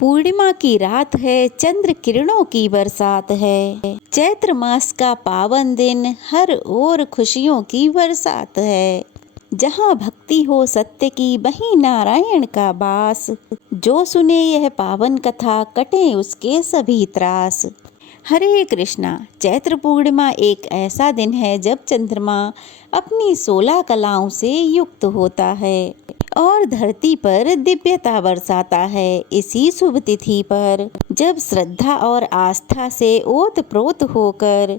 पूर्णिमा की रात है, चंद्र किरणों की बरसात है। चैत्र मास का पावन दिन, हर ओर खुशियों की बरसात है। जहाँ भक्ति हो सत्य की, वहीं नारायण का वास। जो सुने यह पावन कथा, कटे उसके सभी त्रास। हरे कृष्णा। चैत्र पूर्णिमा एक ऐसा दिन है जब चंद्रमा अपनी 16 कलाओं से युक्त होता है और धरती पर दिव्यता बरसाता है। इसी शुभ तिथि पर जब श्रद्धा और आस्था से ओतप्रोत होकर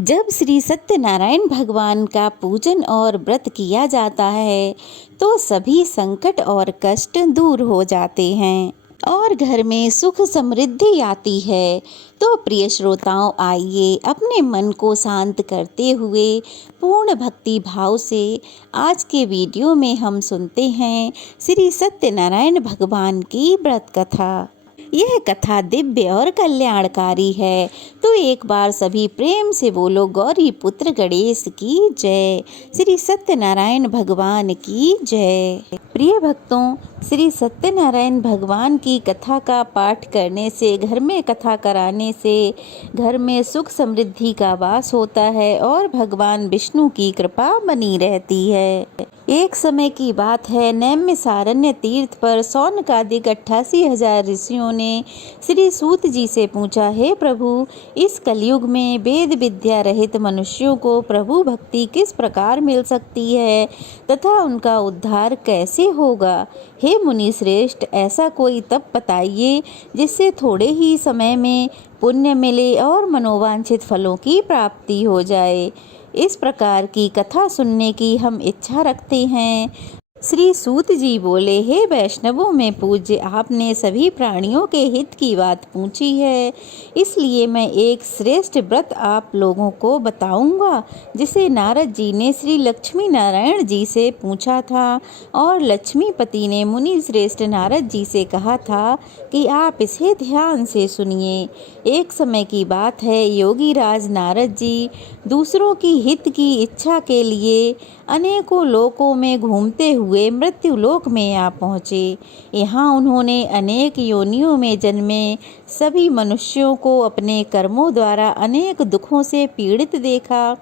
जब श्री सत्यनारायण भगवान का पूजन और व्रत किया जाता है तो सभी संकट और कष्ट दूर हो जाते हैं और घर में सुख समृद्धि आती है। तो प्रिय श्रोताओं, आइए अपने मन को शांत करते हुए पूर्ण भक्ति भाव से आज के वीडियो में हम सुनते हैं श्री सत्यनारायण भगवान की व्रत कथा। यह कथा दिव्य और कल्याणकारी है। तो एक बार सभी प्रेम से बोलो, गौरी पुत्र गणेश की जय, श्री सत्यनारायण भगवान की जय। प्रिय भक्तों, श्री सत्यनारायण भगवान की कथा का पाठ करने से, घर में कथा कराने से घर में सुख समृद्धि का वास होता है और भगवान विष्णु की कृपा बनी रहती है। एक समय की बात है, नैमिषारण्य तीर्थ पर शौनकादिक 88,000 ऋषियों ने श्री सूत जी से पूछा, हे प्रभु, इस कलयुग में वेद विद्या रहित मनुष्यों को प्रभु भक्ति किस प्रकार मिल सकती है तथा उनका उद्धार कैसे होगा। हे मुनि श्रेष्ठ, ऐसा कोई तप बताइए जिससे थोड़े ही समय में पुण्य मिले और मनोवांछित फलों की प्राप्ति हो जाए। इस प्रकार की कथा सुनने की हम इच्छा रखते हैं। श्री सूत जी बोले, हे वैष्णवों में पूज्य, आपने सभी प्राणियों के हित की बात पूछी है, इसलिए मैं एक श्रेष्ठ व्रत आप लोगों को बताऊंगा जिसे नारद जी ने श्री लक्ष्मी नारायण जी से पूछा था और लक्ष्मीपति ने मुनि श्रेष्ठ नारद जी से कहा था कि आप इसे ध्यान से सुनिए। एक समय की बात है, योगी राज नारद जी दूसरों की हित की इच्छा के लिए अनेकों लोकों में घूमते हुए मृत्यु लोक में आ पहुँचे। यहाँ उन्होंने अनेक योनियों में जन्मे सभी मनुष्यों को अपने कर्मों द्वारा अनेक दुखों से पीड़ित देखा।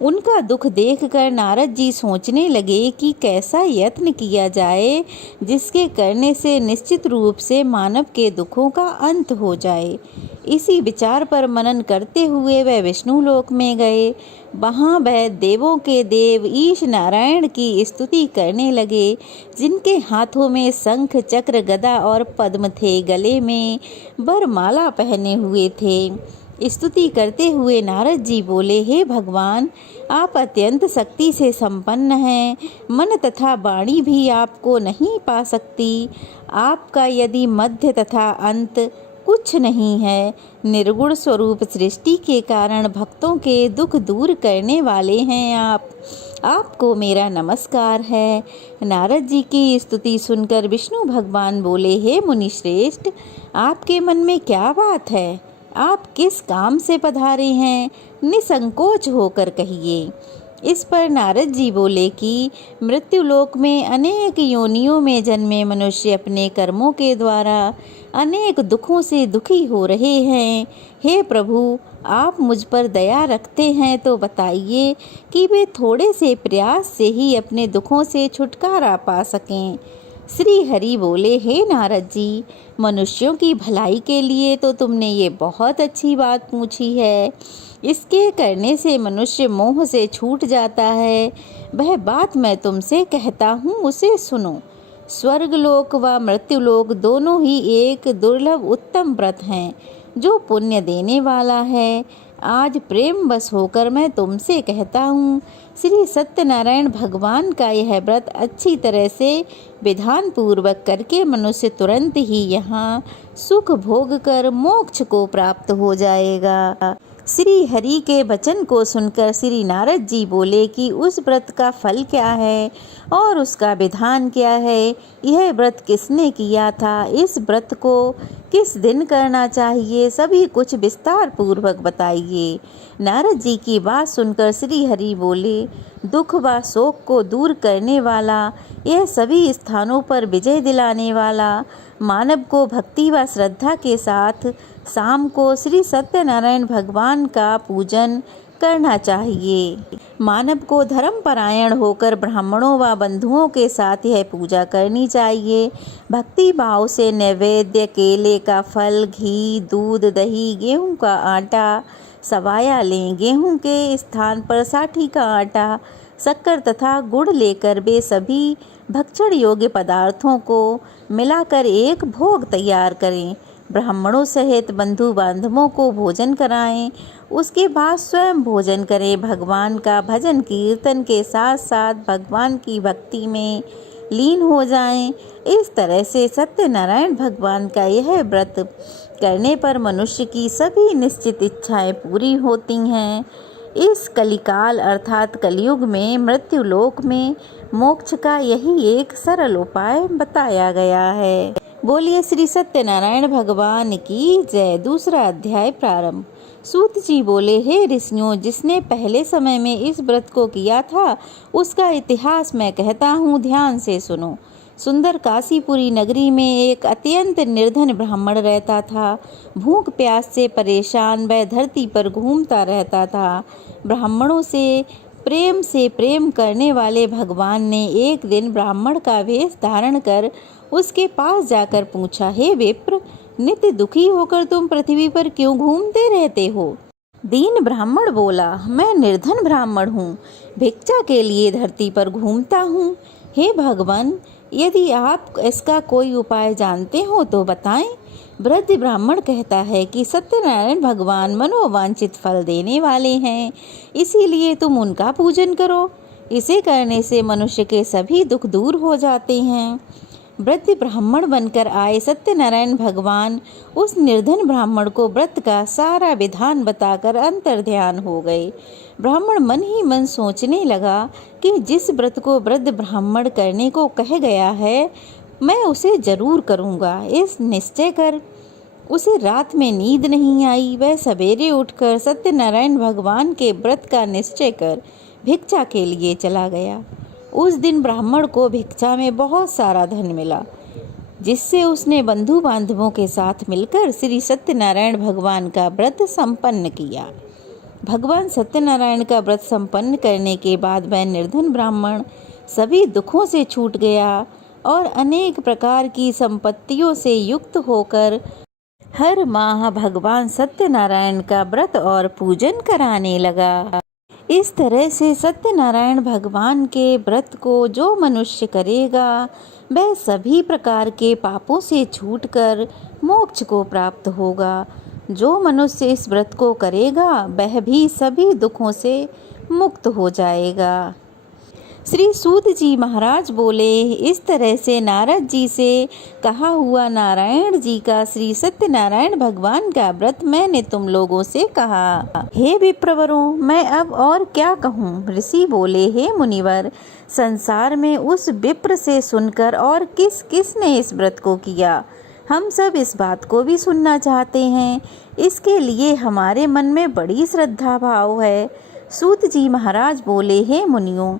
उनका दुख देखकर नारद जी सोचने लगे कि कैसा यत्न किया जाए जिसके करने से निश्चित रूप से मानव के दुखों का अंत हो जाए। इसी विचार पर मनन करते हुए वह विष्णु लोक में गए। वहाँ वह देवों के देव ईश नारायण की स्तुति करने लगे, जिनके हाथों में शंख चक्र गदा और पद्म थे, गले में वरमाला पहने हुए थे। स्तुति करते हुए नारद जी बोले, हे भगवान, आप अत्यंत शक्ति से संपन्न हैं, मन तथा वाणी भी आपको नहीं पा सकती। आपका यदि मध्य तथा अंत कुछ नहीं है, निर्गुण स्वरूप सृष्टि के कारण भक्तों के दुख दूर करने वाले हैं आपको मेरा नमस्कार है। नारद जी की स्तुति सुनकर विष्णु भगवान बोले, हे मुनि श्रेष्ठ, आपके मन में क्या बात है? आप किस काम से पधारे हैं? निसंकोच होकर कहिए। इस पर नारद जी बोले कि मृत्युलोक में अनेक योनियों में जन्मे मनुष्य अपने कर्मों के द्वारा अनेक दुखों से दुखी हो रहे हैं। हे प्रभु, आप मुझ पर दया रखते हैं तो बताइए कि वे थोड़े से प्रयास से ही अपने दुखों से छुटकारा पा सकें। श्री हरि बोले, हे नारद जी, मनुष्यों की भलाई के लिए तो तुमने ये बहुत अच्छी बात पूछी है। इसके करने से मनुष्य मोह से छूट जाता है। वह बात मैं तुमसे कहता हूँ, उसे सुनो। स्वर्गलोक व मृत्युलोक दोनों ही एक दुर्लभ उत्तम व्रत हैं जो पुण्य देने वाला है। आज प्रेम बस होकर मैं तुमसे कहता हूँ, श्री सत्यनारायण भगवान का यह व्रत अच्छी तरह से विधान पूर्वक करके मनुष्य तुरंत ही यहाँ सुख भोग कर मोक्ष को प्राप्त हो जाएगा। श्री हरि के वचन को सुनकर श्री नारद जी बोले कि उस व्रत का फल क्या है और उसका विधान क्या है, यह व्रत किसने किया था, इस व्रत को किस दिन करना चाहिए, सभी कुछ विस्तार पूर्वक बताइए। नारद जी की बात सुनकर श्री हरि बोले, दुख व शोक को दूर करने वाला, यह सभी स्थानों पर विजय दिलाने वाला, मानव को भक्ति व श्रद्धा के साथ शाम को श्री सत्यनारायण भगवान का पूजन करना चाहिए। मानव को धर्मपरायण होकर ब्राह्मणों व बंधुओं के साथ यह पूजा करनी चाहिए। भक्ति भाव से नैवेद्य, केले का फल, घी, दूध, दही, गेहूं का आटा, सवाया लें। गेहूं के स्थान पर साठी का आटा, शक्कर तथा गुड़ लेकर वे सभी भक्षण योग्य पदार्थों को मिलाकर एक भोग तैयार करें। ब्राह्मणों सहित बंधु बांधवों को भोजन कराएं। उसके बाद स्वयं भोजन करें। भगवान का भजन कीर्तन के साथ साथ भगवान की भक्ति में लीन हो जाएं। इस तरह से सत्यनारायण भगवान का यह व्रत करने पर मनुष्य की सभी निश्चित इच्छाएं पूरी होती हैं। इस कलिकाल अर्थात कलयुग में मृत्युलोक में मोक्ष का यही एक सरल उपाय बताया गया है। बोलिए श्री सत्यनारायण भगवान की जय। दूसरा अध्याय प्रारंभ। सूत जी बोले, हे ऋषियों, जिसने पहले समय में इस व्रत को किया था उसका इतिहास मैं कहता हूँ, ध्यान से सुनो। सुंदर काशीपुरी नगरी में एक अत्यंत निर्धन ब्राह्मण रहता था। भूख प्यास से परेशान वह धरती पर घूमता रहता था। ब्राह्मणों से प्रेम करने वाले भगवान ने एक दिन ब्राह्मण का वेश धारण कर उसके पास जाकर पूछा, हे विप्र, नित्य दुखी होकर तुम पृथ्वी पर क्यों घूमते रहते हो? दीन ब्राह्मण बोला, मैं निर्धन ब्राह्मण हूँ, भिक्षा के लिए धरती पर घूमता हूँ। हे भगवान, यदि आप इसका कोई उपाय जानते हो तो बताएं। वृद्ध ब्राह्मण कहता है कि सत्यनारायण भगवान मनोवांछित फल देने वाले हैं, इसीलिए तुम उनका पूजन करो। इसे करने से मनुष्य के सभी दुख दूर हो जाते हैं। वृद्ध ब्राह्मण बनकर आए सत्यनारायण भगवान उस निर्धन ब्राह्मण को व्रत का सारा विधान बताकर अंतर्ध्यान हो गए। ब्राह्मण मन ही मन सोचने लगा कि जिस व्रत को वृद्ध ब्राह्मण करने को कह गया है मैं उसे जरूर करूँगा। इस निश्चय कर उसे रात में नींद नहीं आई। वह सवेरे उठकर सत्यनारायण भगवान के व्रत का निश्चय कर भिक्षा के लिए चला गया। उस दिन ब्राह्मण को भिक्षा में बहुत सारा धन मिला, जिससे उसने बंधु बांधवों के साथ मिलकर श्री सत्यनारायण भगवान का व्रत संपन्न किया। भगवान सत्यनारायण का व्रत संपन्न करने के बाद वह निर्धन ब्राह्मण सभी दुखों से छूट गया और अनेक प्रकार की संपत्तियों से युक्त होकर हर माह भगवान सत्यनारायण का व्रत और पूजन कराने लगा। इस तरह से सत्यनारायण भगवान के व्रत को जो मनुष्य करेगा वह सभी प्रकार के पापों से छूटकर मोक्ष को प्राप्त होगा। जो मनुष्य इस व्रत को करेगा वह भी सभी दुखों से मुक्त हो जाएगा। श्री सूत जी महाराज बोले, इस तरह से नारद जी से कहा हुआ नारायण जी का श्री सत्यनारायण भगवान का व्रत मैंने तुम लोगों से कहा। हे विप्रवरों, मैं अब और क्या कहूँ? ऋषि बोले, हे मुनिवर, संसार में उस विप्र से सुनकर और किस किस ने इस व्रत को किया, हम सब इस बात को भी सुनना चाहते हैं। इसके लिए हमारे मन में बड़ी श्रद्धा भाव है। सूत जी महाराज बोले, हे मुनियों,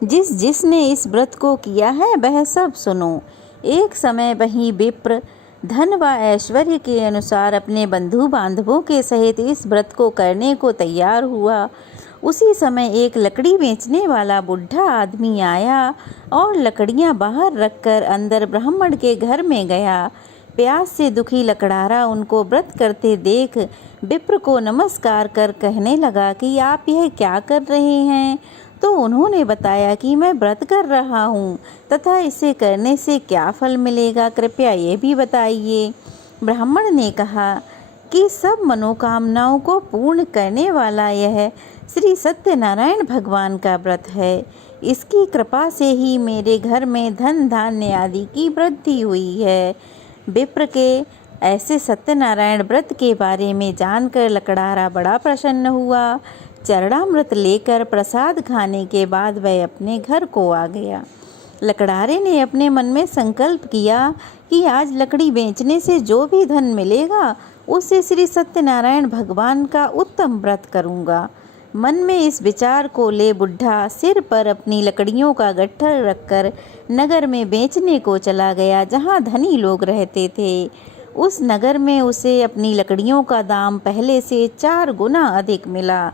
जिसने इस व्रत को किया है वह सब सुनो। एक समय वही विप्र धन व ऐश्वर्य के अनुसार अपने बंधु बांधवों के सहित इस व्रत को करने को तैयार हुआ। उसी समय एक लकड़ी बेचने वाला बुढ़ा आदमी आया और लकड़ियां बाहर रखकर अंदर ब्राह्मण के घर में गया। प्यास से दुखी लकड़हारा उनको व्रत करते देख विप्र को नमस्कार कर कहने लगा कि आप यह क्या कर रहे हैं? तो उन्होंने बताया कि मैं व्रत कर रहा हूँ तथा इसे करने से क्या फल मिलेगा, कृपया ये भी बताइए। ब्राह्मण ने कहा कि सब मनोकामनाओं को पूर्ण करने वाला यह श्री सत्यनारायण भगवान का व्रत है। इसकी कृपा से ही मेरे घर में धन धान्य आदि की वृद्धि हुई है। विप्र के ऐसे सत्यनारायण व्रत के बारे में जानकर लकड़हारा बड़ा प्रसन्न हुआ। चरणामृत लेकर प्रसाद खाने के बाद वह अपने घर को आ गया। लकड़हारे ने अपने मन में संकल्प किया कि आज लकड़ी बेचने से जो भी धन मिलेगा उससे श्री सत्यनारायण भगवान का उत्तम व्रत करूँगा। मन में इस विचार को ले बुढ़ा सिर पर अपनी लकड़ियों का गट्ठर रखकर नगर में बेचने को चला गया, जहाँ धनी लोग रहते थे। उस नगर में उसे अपनी लकड़ियों का दाम पहले से 4 गुना अधिक मिला।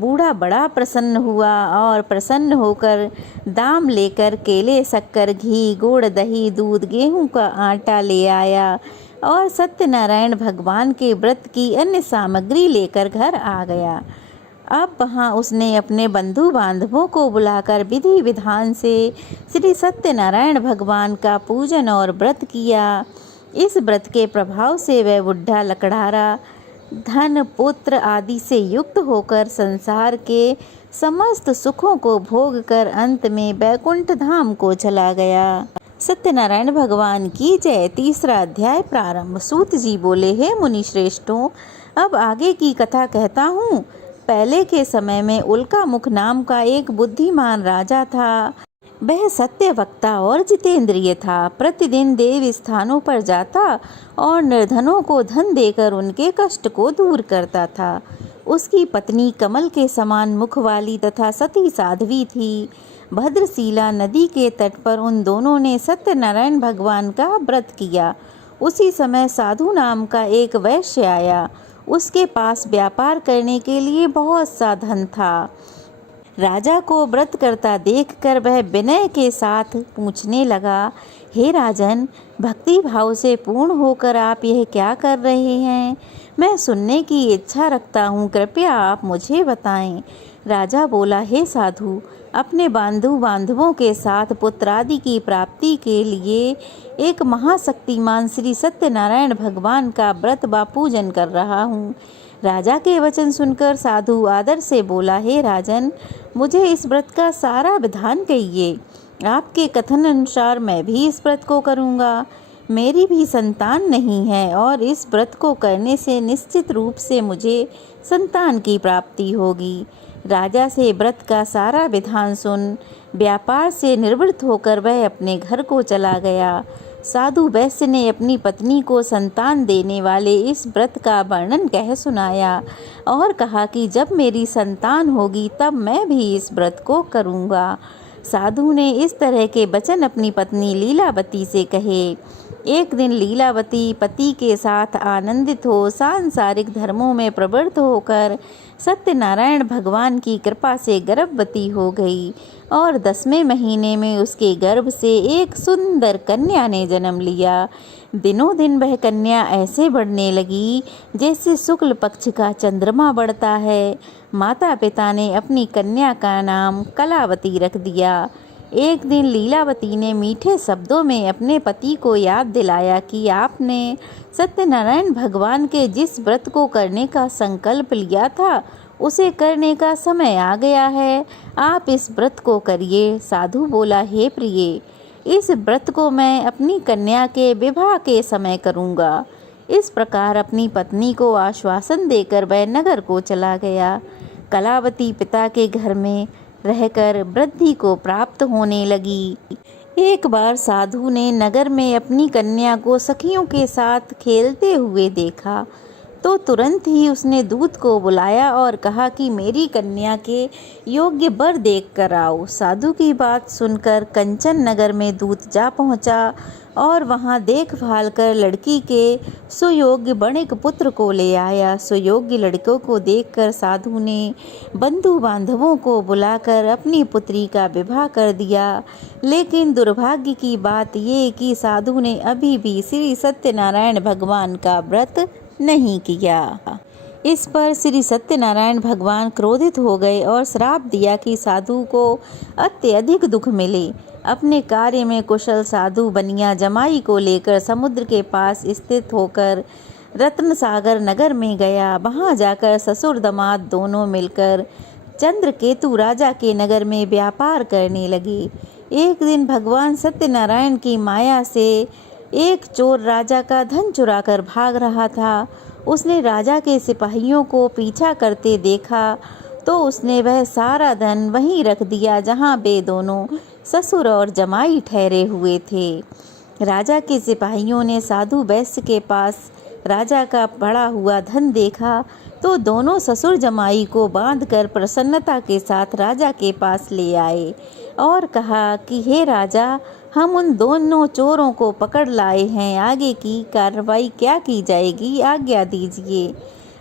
बूढ़ा बड़ा प्रसन्न हुआ और प्रसन्न होकर दाम लेकर केले, शक्कर, घी, गुड़, दही, दूध, गेहूं का आटा ले आया और सत्यनारायण भगवान के व्रत की अन्य सामग्री लेकर घर आ गया। अब वहाँ उसने अपने बंधु बांधवों को बुलाकर विधि विधान से श्री सत्यनारायण भगवान का पूजन और व्रत किया। इस व्रत के प्रभाव से वह बुढ़ा लकड़हारा धन, पुत्र आदि से युक्त होकर संसार के समस्त सुखों को भोग कर अंत में वैकुंठ धाम को चला गया। सत्यनारायण भगवान की जय। 3रा अध्याय प्रारंभ। सूत जी बोले, हे मुनि श्रेष्ठों, अब आगे की कथा कहता हूँ। पहले के समय में उल्कामुख नाम का एक बुद्धिमान राजा था। वह सत्य वक्ता और जितेंद्रिय था। प्रतिदिन देव स्थानों पर जाता और निर्धनों को धन देकर उनके कष्ट को दूर करता था। उसकी पत्नी कमल के समान मुख वाली तथा सती साध्वी थी। भद्रशिला नदी के तट पर उन दोनों ने सत्यनारायण भगवान का व्रत किया। उसी समय साधु नाम का एक वैश्य आया। उसके पास व्यापार करने के लिए बहुत सा धन था। राजा को व्रत करता देखकर वह विनय के साथ पूछने लगा, हे राजन, भक्ति भाव से पूर्ण होकर आप यह क्या कर रहे हैं? मैं सुनने की इच्छा रखता हूँ, कृपया आप मुझे बताएं। राजा बोला, हे साधु, अपने बंधु बांधवों के साथ पुत्रादि की प्राप्ति के लिए एक महाशक्तिमान श्री सत्यनारायण भगवान का व्रत व पूजन कर रहा हूँ। राजा के वचन सुनकर साधु आदर से बोला, हे राजन, मुझे इस व्रत का सारा विधान कहिए। आपके कथन अनुसार मैं भी इस व्रत को करूँगा। मेरी भी संतान नहीं है और इस व्रत को करने से निश्चित रूप से मुझे संतान की प्राप्ति होगी। राजा से व्रत का सारा विधान सुन व्यापार से निवृत्त होकर वह अपने घर को चला गया। साधु वैश्य ने अपनी पत्नी को संतान देने वाले इस व्रत का वर्णन कह सुनाया और कहा कि जब मेरी संतान होगी तब मैं भी इस व्रत को करूँगा। साधु ने इस तरह के वचन अपनी पत्नी लीलावती से कहे। एक दिन लीलावती पति के साथ आनंदित हो सांसारिक धर्मों में प्रवृत्त होकर सत्यनारायण भगवान की कृपा से गर्भवती हो गई और 10वें महीने में उसके गर्भ से एक सुंदर कन्या ने जन्म लिया। दिनों दिन वह कन्या ऐसे बढ़ने लगी जैसे शुक्ल पक्ष का चंद्रमा बढ़ता है। माता पिता ने अपनी कन्या का नाम कलावती रख दिया। एक दिन लीलावती ने मीठे शब्दों में अपने पति को याद दिलाया कि आपने सत्यनारायण भगवान के जिस व्रत को करने का संकल्प लिया था उसे करने का समय आ गया है। आप इस व्रत को करिए। साधु बोला, हे प्रिय, इस व्रत को मैं अपनी कन्या के विवाह के समय करूँगा। इस प्रकार अपनी पत्नी को आश्वासन देकर वह नगर को चला गया। कलावती पिता के घर में रहकर वृद्धि को प्राप्त होने लगी। एक बार साधु ने नगर में अपनी कन्या को सखियों के साथ खेलते हुए देखा तो तुरंत ही उसने दूत को बुलाया और कहा कि मेरी कन्या के योग्य वर देख कर आओ। साधु की बात सुनकर कंचन नगर में दूत जा पहुंचा और वहां देखभाल कर लड़की के सुयोग्य बणिक पुत्र को ले आया। सुयोग्य लड़कों को देखकर साधु ने बंधु बांधवों को बुलाकर अपनी पुत्री का विवाह कर दिया। लेकिन दुर्भाग्य की बात ये कि साधु ने अभी भी श्री सत्यनारायण भगवान का व्रत नहीं किया। इस पर श्री सत्यनारायण भगवान क्रोधित हो गए और श्राप दिया कि साधु को अत्यधिक दुख मिले। अपने कार्य में कुशल साधु बनिया जमाई को लेकर समुद्र के पास स्थित होकर रत्न सागर नगर में गया। वहां जाकर ससुर दामाद दोनों मिलकर चंद्रकेतु राजा के नगर में व्यापार करने लगे। एक दिन भगवान सत्यनारायण की माया से एक चोर राजा का धन चुराकर भाग रहा था। उसने राजा के सिपाहियों को पीछा करते देखा तो उसने वह सारा धन वहीं रख दिया जहां वे दोनों ससुर और जमाई ठहरे हुए थे। राजा के सिपाहियों ने साधु वैश्य के पास राजा का पड़ा हुआ धन देखा तो दोनों ससुर जमाई को बांधकर प्रसन्नता के साथ राजा के पास ले आए और कहा कि हे राजा, हम उन दोनों चोरों को पकड़ लाए हैं, आगे की कार्रवाई क्या की जाएगी, आज्ञा दीजिए।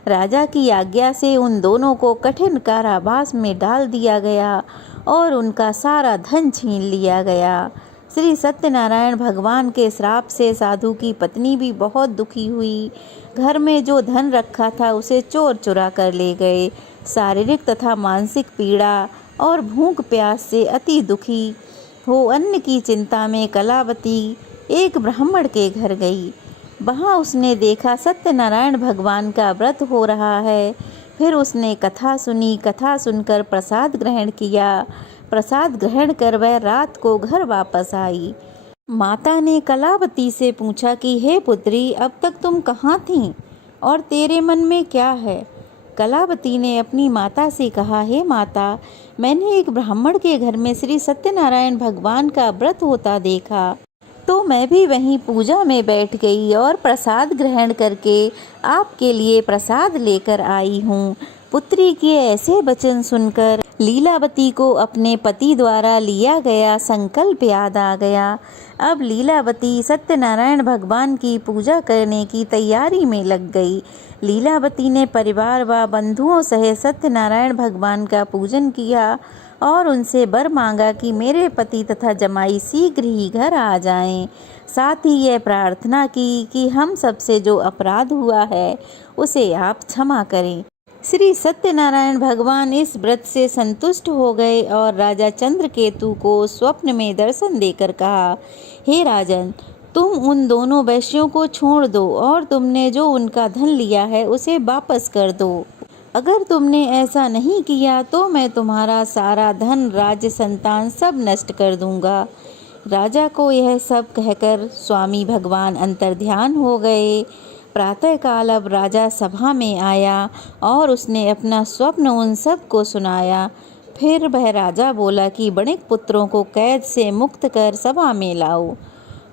राजा की आज्ञा से उन दोनों को कठिन कारावास में डाल दिया गया और उनका सारा धन छीन लिया गया। श्री सत्यनारायण भगवान के श्राप से साधु की पत्नी भी बहुत दुखी हुई। घर में जो धन रखा था उसे चोर चुरा कर ले गए। शारीरिक तथा मानसिक पीड़ा और भूख प्यास से अति दुखी हो अन्न की चिंता में कलावती एक ब्राह्मण के घर गई। वहाँ उसने देखा सत्यनारायण भगवान का व्रत हो रहा है। फिर उसने कथा सुनी। कथा सुनकर प्रसाद ग्रहण किया। प्रसाद ग्रहण कर वह रात को घर वापस आई। माता ने कलावती से पूछा कि हे पुत्री, अब तक तुम कहाँ थीं और तेरे मन में क्या है? कलावती ने अपनी माता से कहा, हे माता, मैंने एक ब्राह्मण के घर में श्री सत्यनारायण भगवान का व्रत होता देखा तो मैं भी वहीं पूजा में बैठ गई और प्रसाद ग्रहण करके आपके लिए प्रसाद लेकर आई हूँ। पुत्री के ऐसे वचन सुनकर लीलावती को अपने पति द्वारा लिया गया संकल्प याद आ गया। अब लीलावती सत्यनारायण भगवान की पूजा करने की तैयारी में लग गई। लीलावती ने परिवार व बंधुओं सहित सत्यनारायण भगवान का पूजन किया और उनसे वर मांगा कि मेरे पति तथा जमाई शीघ्र ही घर आ जाएं। साथ ही यह प्रार्थना की कि हम सबसे जो अपराध हुआ है उसे आप क्षमा करें। श्री सत्यनारायण भगवान इस व्रत से संतुष्ट हो गए और राजा चंद्रकेतु को स्वप्न में दर्शन देकर कहा, हे राजन, तुम उन दोनों वैश्यों को छोड़ दो और तुमने जो उनका धन लिया है उसे वापस कर दो। अगर तुमने ऐसा नहीं किया तो मैं तुम्हारा सारा धन, राज्य, संतान सब नष्ट कर दूंगा। राजा को यह सब कहकर स्वामी भगवान अंतर्ध्यान हो गए। प्रातःकाल अब राजा सभा में आया और उसने अपना स्वप्न उन सब को सुनाया। फिर वह राजा बोला कि बणिक पुत्रों को कैद से मुक्त कर सभा में लाओ।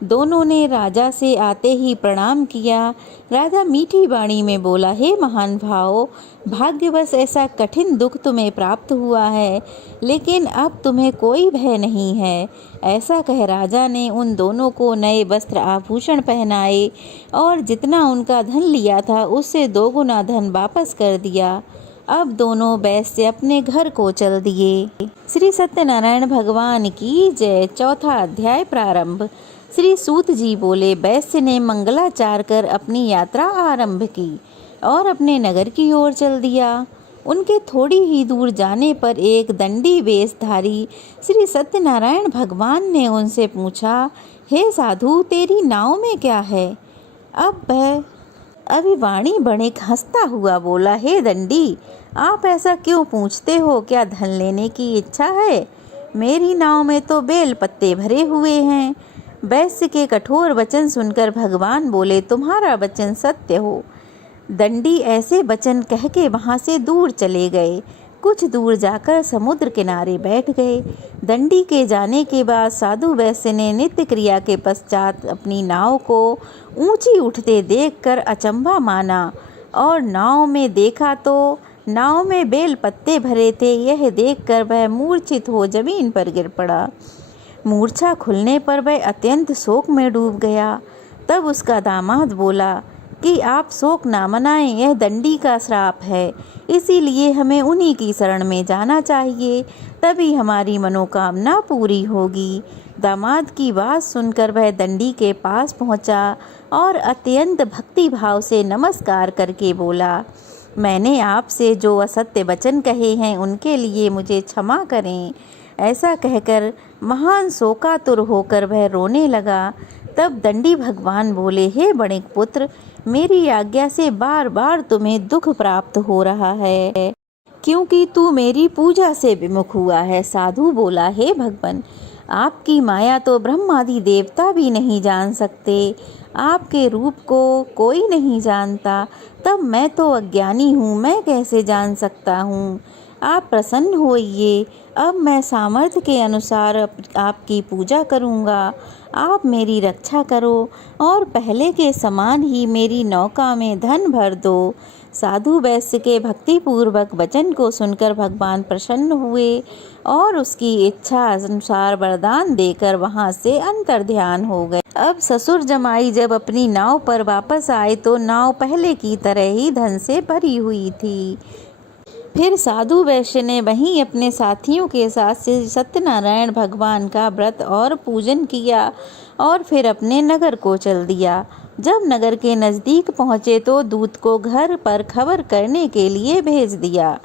दोनों ने राजा से आते ही प्रणाम किया। राजा मीठी वाणी में बोला, हे महान भाव, भाग्यवश ऐसा कठिन दुख तुम्हें प्राप्त हुआ है, लेकिन अब तुम्हें कोई भय नहीं है। ऐसा कह राजा ने उन दोनों को नए वस्त्र आभूषण पहनाए और जितना उनका धन लिया था उससे 2 गुना धन वापस कर दिया। अब दोनों वैश्य अपने घर को चल दिए। श्री सत्यनारायण भगवान की जय। 4था अध्याय प्रारंभ। श्री सूत जी बोले, वैश्य ने मंगलाचार कर अपनी यात्रा आरंभ की और अपने नगर की ओर चल दिया। उनके थोड़ी ही दूर जाने पर एक दंडी वेशधारी श्री सत्यनारायण भगवान ने उनसे पूछा, हे साधु, तेरी नाव में क्या है? अब वह अभिवाणी बणिक हंसता हुआ बोला, हे दंडी, आप ऐसा क्यों पूछते हो? क्या धन लेने की इच्छा है? मेरी नाव में तो बेल पत्ते भरे हुए हैं। वैश्य के कठोर वचन सुनकर भगवान बोले, तुम्हारा वचन सत्य हो। दंडी ऐसे वचन कह के वहाँ से दूर चले गए। कुछ दूर जाकर समुद्र किनारे बैठ गए। दंडी के जाने के बाद साधु वैश्य ने नित्य क्रिया के पश्चात अपनी नाव को ऊंची उठते देखकर अचंभा माना और नाव में देखा तो नाव में बेल पत्ते भरे थे। यह देखकर वह मूर्छित हो जमीन पर गिर पड़ा। मूर्छा खुलने पर वह अत्यंत शोक में डूब गया। तब उसका दामाद बोला कि आप शोक ना मनाएं, यह दंडी का श्राप है, इसीलिए हमें उन्हीं की शरण में जाना चाहिए, तभी हमारी मनोकामना पूरी होगी। दामाद की बात सुनकर वह दंडी के पास पहुंचा और अत्यंत भक्ति भाव से नमस्कार करके बोला, मैंने आपसे जो असत्य वचन कहे हैं उनके लिए मुझे क्षमा करें। ऐसा कहकर महान शोकातुर होकर वह रोने लगा। तब दंडी भगवान बोले, हे बणिक पुत्र, मेरी आज्ञा से बार बार तुम्हें दुख प्राप्त हो रहा है, क्योंकि तू मेरी पूजा से विमुख हुआ है। साधु बोला, हे भगवान, आपकी माया तो ब्रह्मादि देवता भी नहीं जान सकते, आपके रूप को कोई नहीं जानता, तब मैं तो अज्ञानी हूँ, मैं कैसे जान सकता हूँ। आप प्रसन्न होइए। अब मैं सामर्थ्य के अनुसार आपकी पूजा करूँगा। आप मेरी रक्षा करो और पहले के समान ही मेरी नौका में धन भर दो। साधु वैश्य के भक्तिपूर्वक वचन को सुनकर भगवान प्रसन्न हुए और उसकी इच्छा अनुसार वरदान देकर वहां से अंतर्ध्यान हो गए। अब ससुर जमाई जब अपनी नाव पर वापस आए तो नाव पहले की तरह ही धन से भरी हुई थी। फिर साधु वैश्य ने वहीं अपने साथियों के साथ श्री सत्यनारायण भगवान का व्रत और पूजन किया और फिर अपने नगर को चल दिया। जब नगर के नज़दीक पहुँचे तो दूत को घर पर खबर करने के लिए भेज दिया।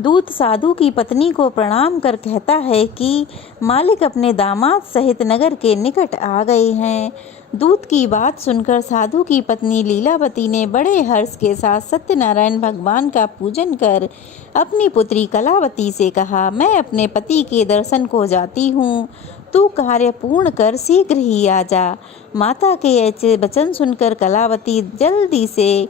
दूत साधु की पत्नी को प्रणाम कर कहता है कि मालिक अपने दामाद सहित नगर के निकट आ गए हैं। दूत की बात सुनकर साधु की पत्नी लीलावती ने बड़े हर्ष के साथ सत्यनारायण भगवान का पूजन कर अपनी पुत्री कलावती से कहा, मैं अपने पति के दर्शन को जाती हूँ, तू कार्य पूर्ण कर शीघ्र ही आ जा। माता के ऐसे वचन सुनकर कलावती जल्दी से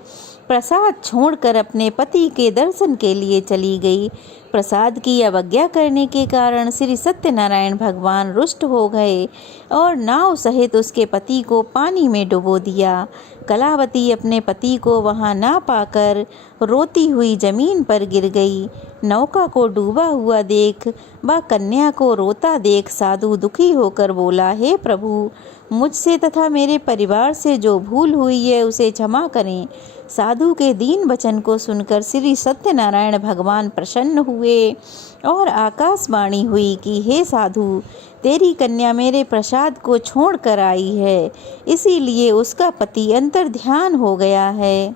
प्रसाद छोड़कर अपने पति के दर्शन के लिए चली गई। प्रसाद की अवज्ञा करने के कारण श्री सत्यनारायण भगवान रुष्ट हो गए और नाव सहित उसके पति को पानी में डुबो दिया। कलावती अपने पति को वहां ना पाकर रोती हुई जमीन पर गिर गई। नौका को डूबा हुआ देख व कन्या को रोता देख साधु दुखी होकर बोला, हे प्रभु, मुझसे तथा मेरे परिवार से जो भूल हुई है उसे क्षमा करें। साधु के दीन वचन को सुनकर श्री सत्यनारायण भगवान प्रसन्न हुए और आकाशवाणी हुई कि हे साधु, तेरी कन्या मेरे प्रसाद को छोड़ कर आई है, इसीलिए उसका पति अंतर्ध्यान हो गया है।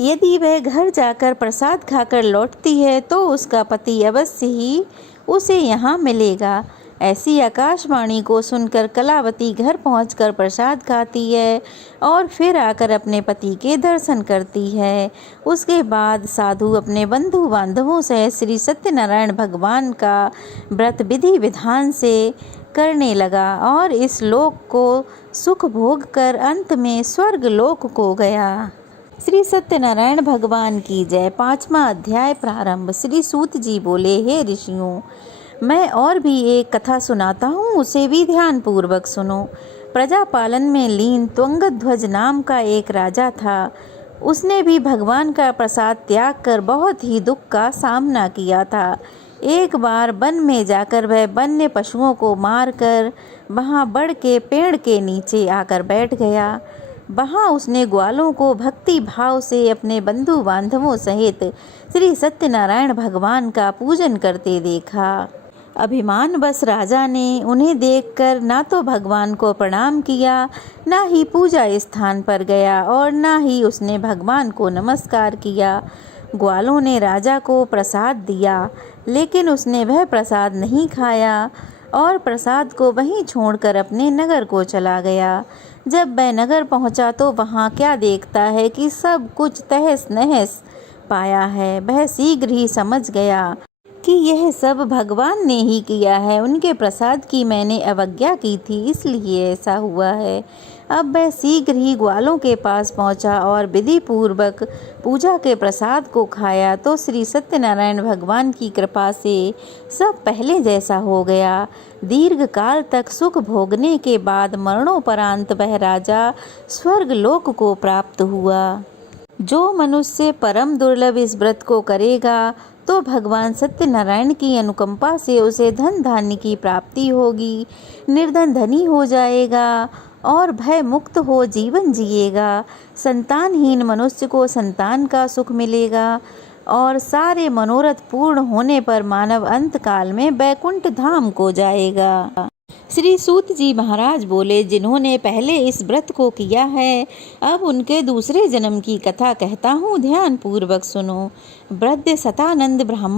यदि वह घर जाकर प्रसाद खाकर लौटती है तो उसका पति अवश्य ही उसे यहाँ मिलेगा। ऐसी आकाशवाणी को सुनकर कलावती घर पहुंचकर प्रसाद खाती है और फिर आकर अपने पति के दर्शन करती है। उसके बाद साधु अपने बंधु बांधवों से श्री सत्यनारायण भगवान का व्रत विधि विधान से करने लगा और इस लोक को सुख भोग कर अंत में स्वर्ग लोक को गया। श्री सत्यनारायण भगवान की जय। 5वां अध्याय प्रारंभ। श्री सूत जी बोले, हे ऋषियों, मैं और भी एक कथा सुनाता हूँ, उसे भी ध्यान पूर्वक सुनो। प्रजा पालन में लीन त्वंगध्वज नाम का एक राजा था। उसने भी भगवान का प्रसाद त्याग कर बहुत ही दुख का सामना किया था। एक बार वन में जाकर वह वन्य पशुओं को मारकर वहाँ बड़ के पेड़ के नीचे आकर बैठ गया। वहाँ उसने ग्वालों को भक्ति भाव से अपने बंधु बांधवों सहित श्री सत्यनारायण भगवान का पूजन करते देखा। अभिमानवश राजा ने उन्हें देखकर ना तो भगवान को प्रणाम किया, ना ही पूजा स्थान पर गया और ना ही उसने भगवान को नमस्कार किया। ग्वालों ने राजा को प्रसाद दिया, लेकिन उसने वह प्रसाद नहीं खाया और प्रसाद को वहीं छोड़कर अपने नगर को चला गया। जब वह नगर पहुंचा तो वहां क्या देखता है कि सब कुछ तहस नहस पाया है। वह शीघ्र ही समझ गया कि यह सब भगवान ने ही किया है। उनके प्रसाद की मैंने अवज्ञा की थी, इसलिए ऐसा हुआ है। अब वह शीघ्र ही ग्वालों के पास पहुंचा और विधि पूर्वक पूजा के प्रसाद को खाया तो श्री सत्यनारायण भगवान की कृपा से सब पहले जैसा हो गया। दीर्घ काल तक सुख भोगने के बाद मरणोपरांत वह राजा स्वर्ग लोक को प्राप्त हुआ। जो मनुष्य परम दुर्लभ इस व्रत को करेगा तो भगवान सत्यनारायण की अनुकंपा से उसे धन धान्य की प्राप्ति होगी, निर्धन धनी हो जाएगा और भय मुक्त हो जीवन जिएगा। संतानहीन मनुष्य को संतान का सुख मिलेगा और सारे मनोरथ पूर्ण होने पर मानव अंत काल में वैकुंठ धाम को जाएगा। श्री सूत जी महाराज बोले, जिन्होंने पहले इस व्रत को किया है, अब उनके दूसरे जन्म की कथा कहता हूँ, ध्यान पूर्वक सुनो। वृद्ध सतानंद ब्राह्मण